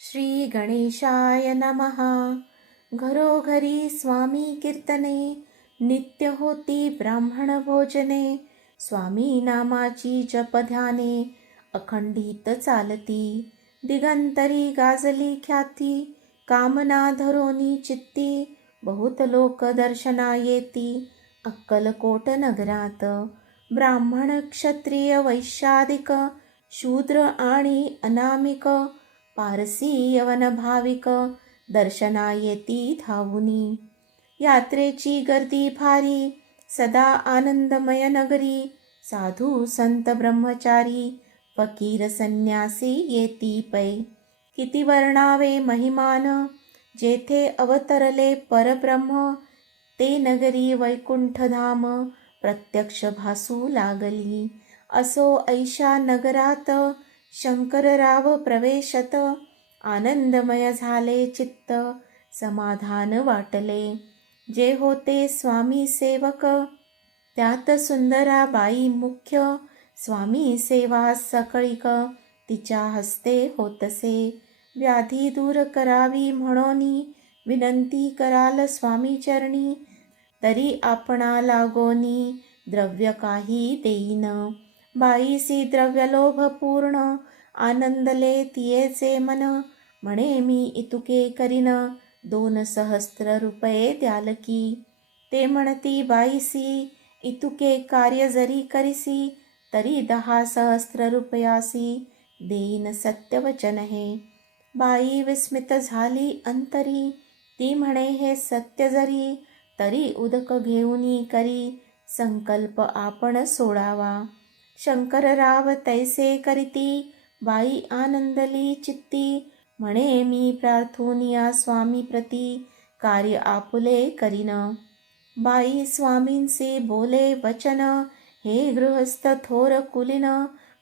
श्री गणेशाय नमः। घरोघरी स्वामी कीर्तने नित्य होती ब्राह्मण भोजने स्वामी नामाची जपध्याने अखंडित चालती दिगंतरी गाजली ख्याती कामना धरोनी चित्ती बहुत लोक दर्शना येती अक्कलकोट नगरात ब्राह्मण क्षत्रिय वैश्यादिक शूद्र आणि अनामिक पारसी यवन भाविक दर्शना येती धावुनी. यात्रेची गर्दी भारी सदा आनंदमय नगरी. साधू संत ब्रह्मचारी फकीर संन्यासी येती पै. किती वर्णावे महिमान जेथे अवतरले परब्रह्म ते नगरी वैकुंठधाम प्रत्यक्ष भासू लागली. असो ऐशा नगरात शंकरराव प्रवेशत आनंदमय झाले चित्त समाधान वाटले. जे होते स्वामी सेवक त्यात सुंदरा बाई मुख्य स्वामी सेवा सकळीक तिच्या हस्ते होतसे. व्याधी दूर करावी म्हणून विनंती कराल स्वामी चरणी तरी आपणा लागोनी द्रव्य काही देईन. बाईसी द्रव्यलोभ पूर्ण आनंदले तियेचे मन. म्हणे मी इतुके करीन दोन सहस्त्र रुपये द्याल की. ते म्हणती बाईसी इतुके कार्य जरी करीसी तरी दहा सहस्त्र रुपयासी देईन सत्यवचन हे. बाई विस्मित झाली अंतरी ती म्हणे हे सत्य जरी तरी उदक घेऊनी करी संकल्प आपण सोडावा. शंकरराव तैसे करीती बाई आनंदली चित्ती म्हणे मी प्रार्थोनिया स्वामी प्रती कार्य आपुले करीन। बाई स्वामींचे बोले वचन हे गृहस्थ थोर कुलीन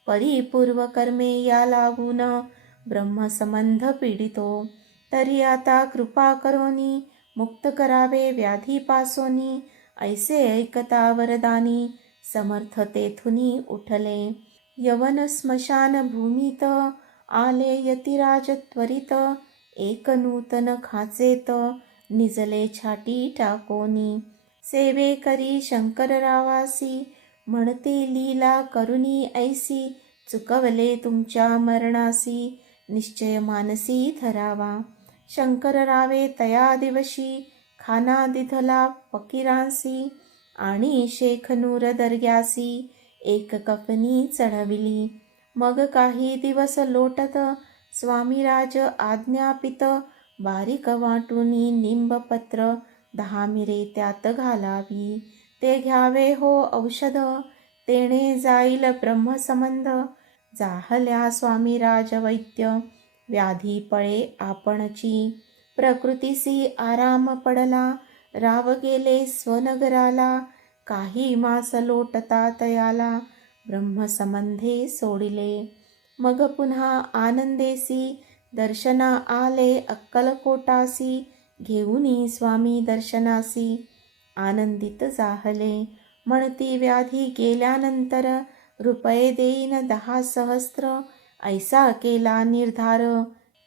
परिपूर्व कर्मे या लागून ब्रह्मसंबंध पीडितो। तरी आता कृपा करोनी मुक्त करावे व्याधीपासोनी ऐसे ऐकता वरदानी समर्थ तेथुनी उठले. यवन स्मशान भूमीत आले यतिराज त्वरित एक नूतन खाचेत निजले छाटी टाकोनी. सेवे करी शंकररावासी म्हणते लीला करुणी ऐसी चुकवले तुमच्या मरणासी निश्चय मानसी धरावा. शंकररावे तया दिवशी खाना दिधला फकीरांसी आणि शेखनूर दर्ग्यासी एक कफनी चढविली. मग काही दिवस लोटत स्वामीराज आज्ञापित बारीक वाटुनी निंबपत्र दहा मिरे त्यात घालावी. ते घ्यावे हो औषध तेणे जाईल ब्रह्मसंबंध. जाहल्या स्वामीराज वैद्य व्याधी पळे आपणची. प्रकृतीसी आराम पडला राव गेले स्वनगराला काही मास लोटता तयाला ब्रह्मसंबंधे सोडिले. मग पुन्हा आनंदेसी दर्शना आले अक्कलकोटासी घेऊनी स्वामी दर्शनासी. आनंदित जाहले म्हणती व्याधी गेल्यानंतर रुपये देईन दहा सहस्त्र ऐसा केला निर्धार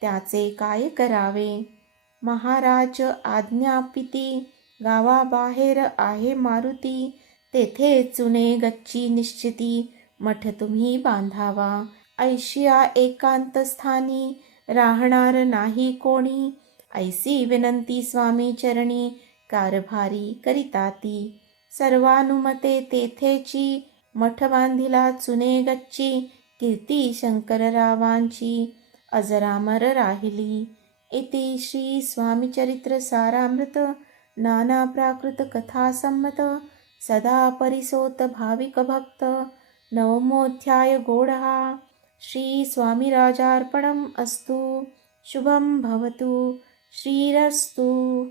त्याचे काय करावे? महाराज आज्ञापिती गावाबाहेर आहे मारुती. तेथे चुने गच्ची निश्चिती. मठ तुम्ही बांधावा. ऐशिया एकांत स्थानी. राहणार नाही कोणी. ऐसी विनंती स्वामी चरणी. कारभारी करिताती सर्वानुमते तेथेची. मठ बांधिला चुने गच्ची. कीर्ती शंकररावांची अजरामर राहिली. इति श्री स्वामीचरित्र सारामृत. नानाप्राकृतकथासम्मत सदा परिसोतभाविकभक्त। नवमोऽध्यायगोढः श्रीस्वामिराजार्पणम् अस्तु। शुभं भवतु। श्रीरस्तु।